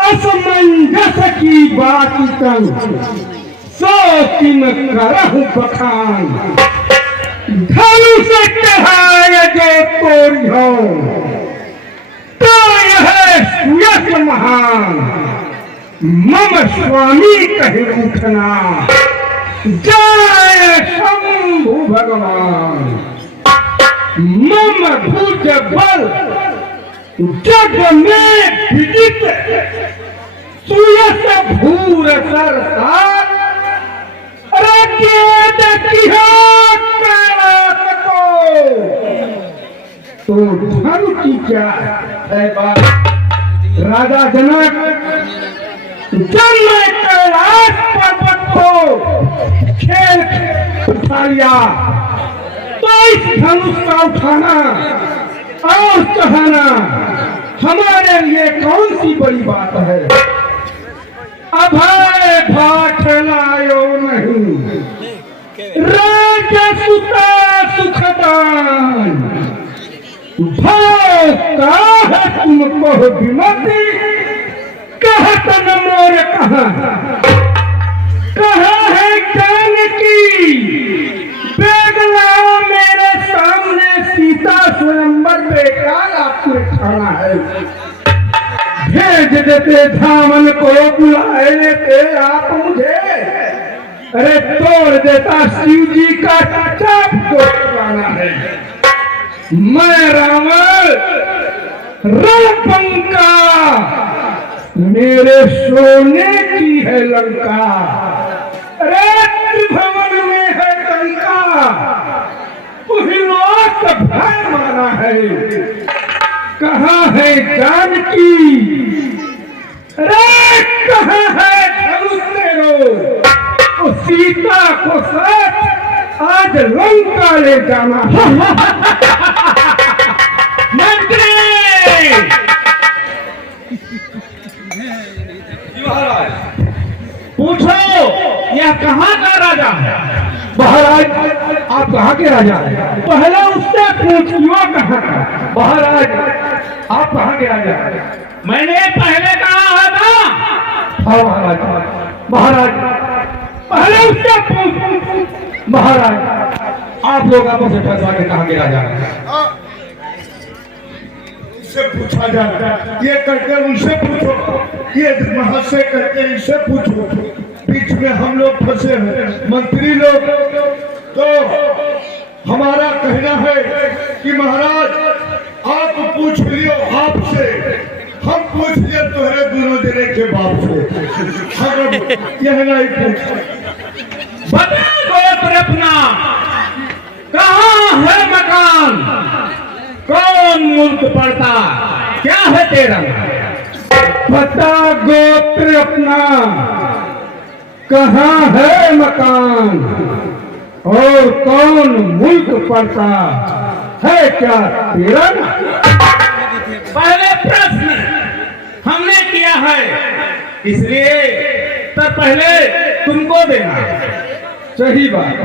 असमंजस की बात कं सो किन करहु बखान। धनुष कहाय जो तोरियो तो यह सुयस महान। मम स्वामी कहे उठना जय शंभु भगवान। मम भुज बल जग में विदित सुयस भूर सरसार। तो धन की क्या है बात। राजा जनक जब मैं कैलाश पर्वत को खेल उठा लिया तो इस धनुष का उठाना और चढ़ाना हमारे लिए कौन सी बड़ी बात है। अभय भाट लायो नहीं राजसुता सुखदान। भाव का है तुमको विमति कहत न मोर कहाँ है जानकी। बेग लाओ मेरे सामने सीता स्वयंवर बेकार आपको खाना है। भेज देते धामन को बुलाए लेते आप मुझे। अरे तोड़ देता शिव जी का चाप को चुराना है। मैं रावण रणपंका मेरे सोने की है लंका। अरे त्रिभुवन में है लंका उहिलोक भय मारा है। कहाँ है जानकी अरे कहाँ है धनुष तेरो। तो सीता को सच आज लंका ले जाना है। मंत्री पूछो यह कहाँ का राजा है। महाराज आप कहाँ के राजा हैं। पहले उससे पूछियो कहाँ का। महाराज आप कहाँ के राजा हैं। मैंने पहले कहा था। हाँ महाराज। महाराज पहले उससे पूछ। महाराज आप लोग आपस में फंसा के कहाँ के राजा हैं। से पूछा जाता है ये करके उनसे पूछो। ये महाशय करके इनसे पूछो। बीच में हम लोग फंसे हैं मंत्री लोग। तो हमारा कहना है कि महाराज आप पूछ लियो आपसे। हम पूछ लिए तुम्हारे दोनों जने के बाप से। हम यह नहीं पूछ। बता गोत्र अपना कहाँ है मकान कौन मुल्क पड़ता क्या है तेरा। बता गोत्र अपना कहाँ है मकान और कौन मुल्क पड़ता है क्या तेरा। पहले प्रश्न हमने किया है इसलिए तो पहले तुमको देना। सही बात।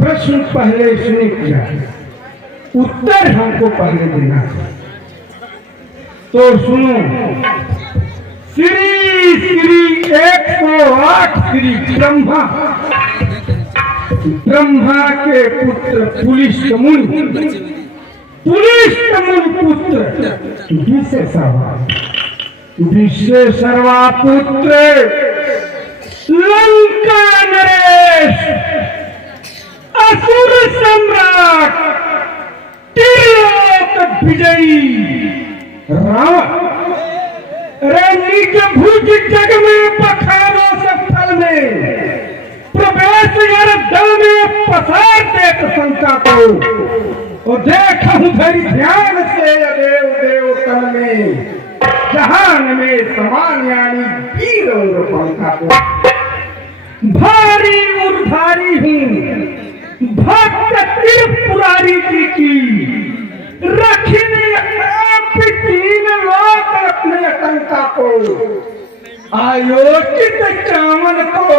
प्रश्न पहले इसने किया उत्तर हमको पहले देना है। तो सुनो श्री श्री 108 श्री ब्रह्मा ब्रह्मा के पुत्र पुलिस मुनि पुत्र विश्वेश्वरवा पुत्र लंका नरेश असुर सम्राट त्रिलोक विजयी रावण। निज भुज जग में पखारो सफल में प्रवेश कर दल में पसार देख शंका को। और देखा हूँ धरी ध्यान से अदेव देव तन में जहान में समान यानी वीर और पंखा को। भारी उर्धारी हूँ भक्त त्रिपुरारी जी की रखने तीन लोक अपने आतंका को। आयोजित चावन को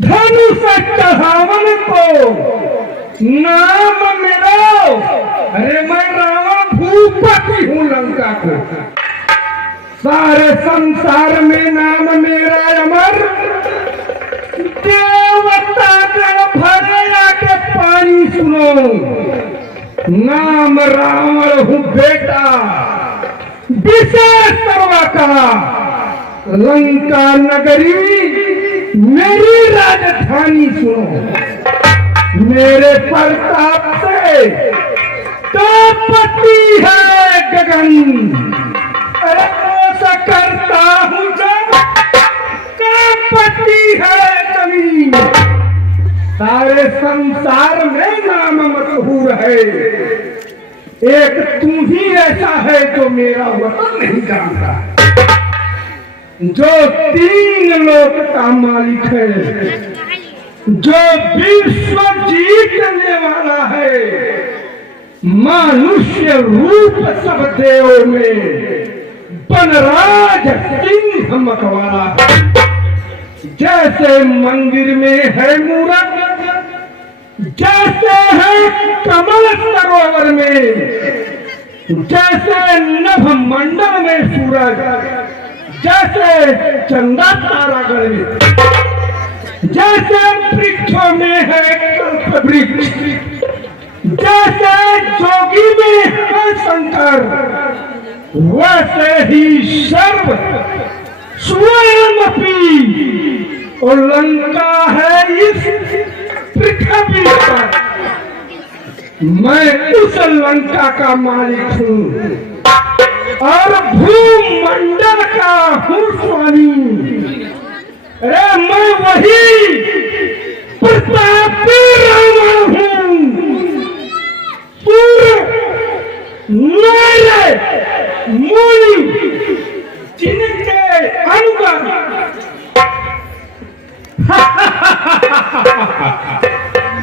धनुष चढ़ावन को नाम मेरा। अरे मैं रावण भूप दी हूँ लंका को। सारे संसार में नाम मेरा अमर, देवता के भरे आके पानी सुनो। नाम रावण हूँ बेटा विशेष सर्वा का, लंका नगरी मेरी राजधानी सुनो। मेरे प्रताप से कांपती है गगन, अरे ऐसा करता हूँ जब कांपती है जमीन। सारे संसार में नाम मशहूर है, एक तू ही ऐसा है जो मेरा वतन नहीं जानता, जो 3 लोक का मालिक है, जो विश्व जीतने वाला है, मनुष्य रूप सब देवों में बनराज सिंह मकवाला। जैसे मंदिर में है मूरत, जैसे है कमल सरोवर में, जैसे नभ मंडल में सूरज, जैसे चंदा तारागण में, जैसे वृक्षों में है कल्प वृक्ष, जैसे जोगी में है शंकर, वैसे ही सर्व स्वयं और लंका है इस पृथ्वी पर। मैं उस लंका का मालिक हूँ और भूमंडल का हूँ स्वामी। अरे मैं वही प्रतापी रावण हूँ, मेरे मुनि जिनके अनुगण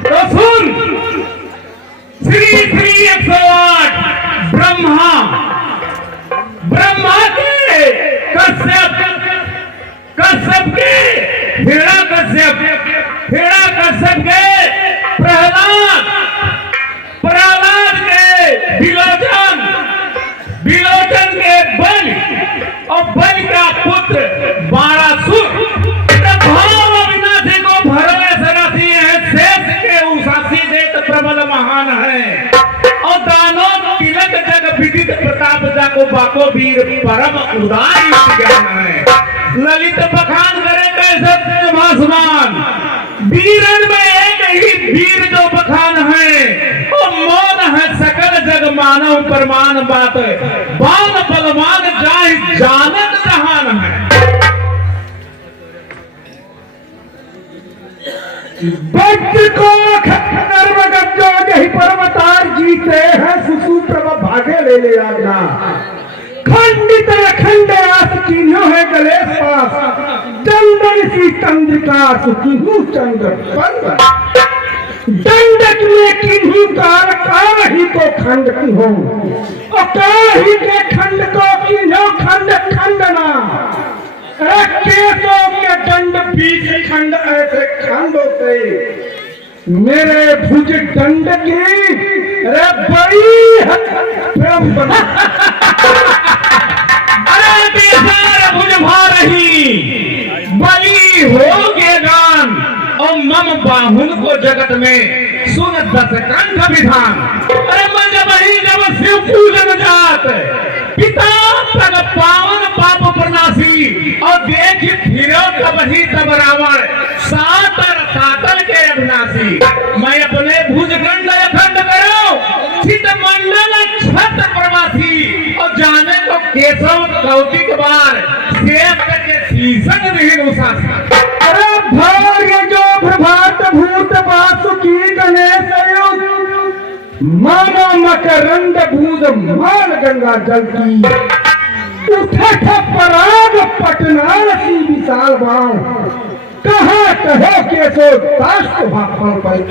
तो सुन, श्री 108 ब्रह्मा के कश्यप के हिरण्यकश्यप के प्रहलाद के विलोचन के बलि और बलि का पुत्र बाणासुर, भाव अविनाशी को भरवे सरसी है, शेष के उषासी से प्रबल महान है, और दानो तिलक जग विदित प्रताप जाको बाको वीर परम उदार ज्ञान है। ललित बखान करे कैसे भासमान, वीरन में एक ही वीर जो बखान है, और मौन है सकल जग मानव प्रमाण बात, बान बलवान जाहि जानत जहान है। वज्र को खर्व गज्जो यही पर्वतार जीते हैं, सुसूत्र भागे ले आज्ञा, खंडित अखंड आस चिन्हो है गले पास, चंदन सी चंद्रिका सुखी चंद्र पर्वत, दंडक में किन्हीं कार ही को खंड की हो, और कार ही के खंड को किन्हो खंड खंडना, केसों के दंड 20 खंड ऐसे खंड होते, मेरे भुज दंड की अरे बड़ी प्रेम बना। अरे बेचार भुज भारही बली हो के गान, और मम बाहुन को जगत में सुन 10 कंठ विधान। अरे मन जब शिव पूजन जात, पिता तब पावन पाप प्रनाशी, और देख फिरो तब रावण सातल के अविनाशी। मैं अपने भुजगंड अखंड करो चित मंडल छत प्रवासी, और जाने को केशव कौतिक बार सेव करके सीसन विहीन उषा। अरे भाग्य जो प्रभात भूत वासुकी गणेश मानो मकरंद बूंद माल गंगा जल की, उठे पराग पटना सी विशाल भाव, कहाँ कहो केशो दास्त भापल पाई,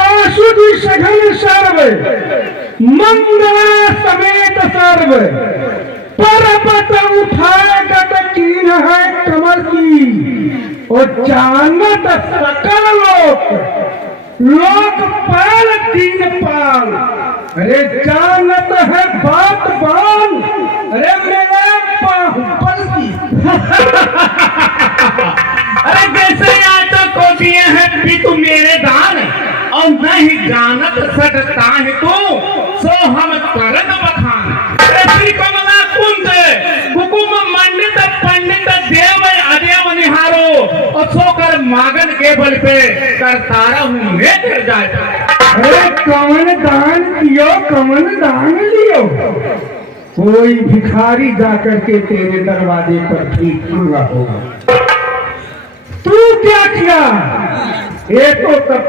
आशुधि सघन सर्व मंगला समेत सर्व, पर्वत उठाए गत कीन है कमल की, और जानत सकल लोक पाल 3 पाल। अरे जानत है बात तू मेरे दान और नहीं जानत सकता है तू सो हम करत बखान श्री कमला कुंज हुकुम मंडित पंडित देव अदेव निहारो और सो कर मागन के बल पे करतारा हूँ मैं कर जाता। अरे कवन दान कियो कवन दान लियो। कोई भिखारी जाकर के तेरे दरवाजे पर भीख मांगा होगा। तू क्या किया? ये तो तब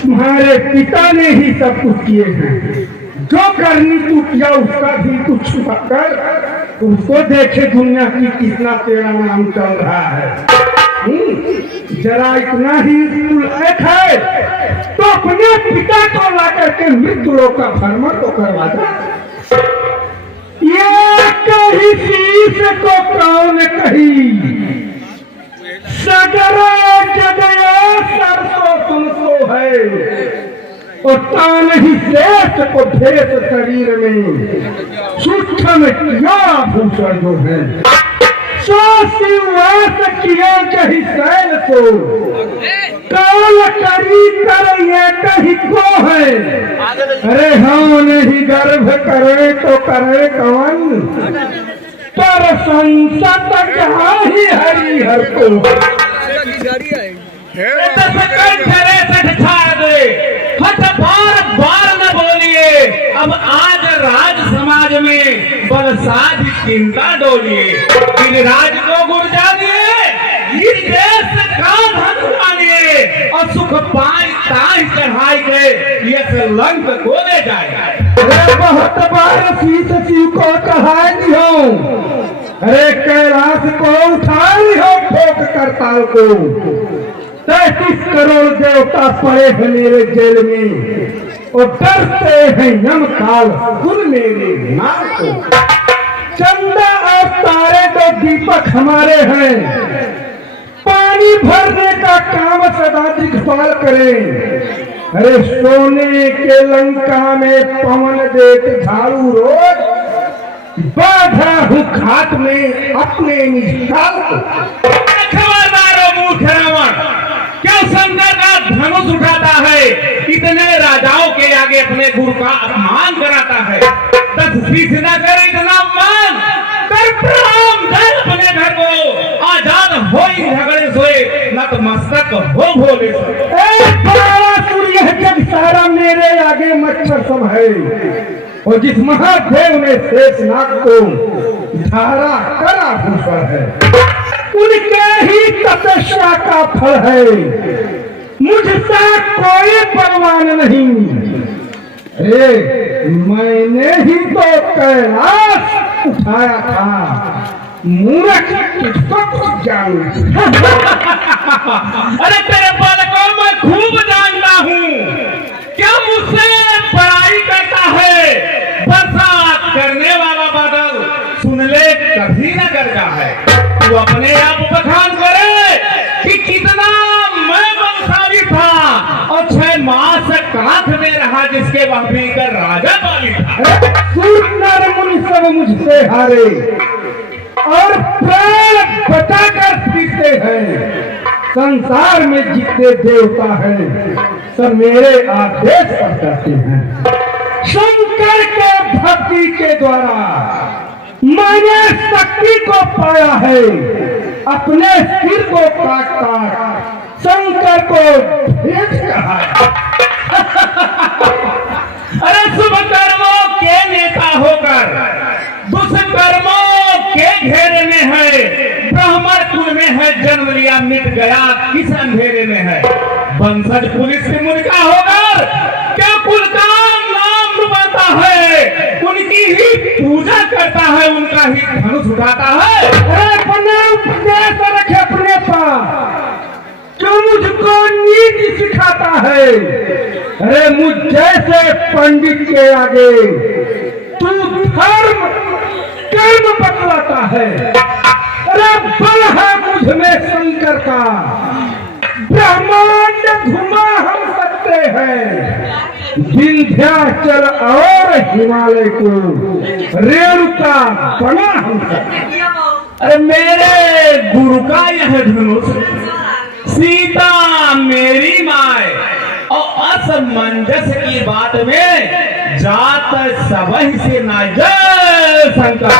तुम्हारे पिता ने ही सब कुछ किए हैं। जो करनी तू किया उसका भी कुछ छुपा कर उसको देखे दुनिया की कितना तेरा नाम चल रहा है। जरा इतना ही लायक है तो अपने पिता को ला करके मृत्यु लोक का भ्रमण तो करवा दे। ये कही शीश को कौन कही सगरा जगया सरसों तुमको है और तान ही श्रेष्ठ को भेष शरीर में सूक्ष्म किया भूषण जो है सो शिवास किया कही शैल को काल करी कर ये कही को है। अरे हाँ नहीं गर्भ करे तो करे कवन पर संसत कहा ही हरि हर को बार बार न बोलिए अब आज राज समाज में बरसात चिंता डोलिए इन राज को गुरजा दिए देश का धन मानिए और सुख पाए ताज चढ़ाई के ये लंक को ले जाए। अरे बहुत बार शीश शिव को कहा दियो। अरे कैलाश को उठा लियो ठोक करताल को 33 करोड़ देवता पड़े हैं मेरे जेल में और डरते हैं यम काल सुन मेरे नाम को। चंदा और तारे तो दीपक हमारे हैं पानी भरने का काम सदा दिखभाल करें। अरे सोने के लंका में पवन देत झाड़ू रोज बाधा हूँ घाट में अपने निष्काल को। खबरदारो मूर्ख रावण क्यों शंकर का धनुष उठाता है इतने राजाओं के आगे अपने गुरु का अपमान कराता है। 10 शीश न करे इतना अपमान कर प्रणाम कर अपने घर को आजाद हो झगड़े सोए नतमस्तक हो भोले सूर्य जग सारा मेरे आगे मच्छर सब है और जिस महादेव ने शेषनाग को धारा करा भूषण है उनके ही तपस्या का फल है। मुझसा कोई परवान नहीं। मैंने ही तो कैलाश उठाया था मूर्ख किसको कुछ जानू। अरे तेरे बालकों मैं खूब जानता हूँ क्या मुझसे बड़ाई करता है। बरसात करने वाला बादल सुन ले कभी न करता है। तू अपने आप बखान करे कि कितना मैं बलशाली था और 6 मास कांख में रहा जिसके वह भीतर राजा वाली था। सुंदर मुनि सब मुझसे हारे और प्राण बचाकर पीते हैं। संसार में जितने देवता हैं सब मेरे आदेश पर करते हैं। शंकर के भक्ति के द्वारा मैंने शक्ति को पाया है। अपने सिर को काट काट शंकर को भेज कहा। अरे शुभ कर्मों के नेता होकर दुष्कर्मों के घेरे में है। ब्राह्मण कुल में है जन्म लिया मिट गया किस अंधेरे में है। वंशज पुलिस से मुनका होकर क्या कुल का नाम डुबाता है। उनकी ही पूजा करता है उनका ही धनुष उठाता है। अपने उपदेश रखे अपने पास जो मुझको नीति सिखाता है। अरे मुझ जैसे पंडित के आगे तू धर्म कर्म बतलाता है। अरे बल है मुझ में शंकर का ब्रह्मांड घुमा हम सकते हैं। विंध्याचल और हिमालय को रेणुका बना हम सकते। अरे मेरे गुरु का यह धनुष सीता मेरी माए और असमंजस की बात में जात सबही से ना जय शंकर।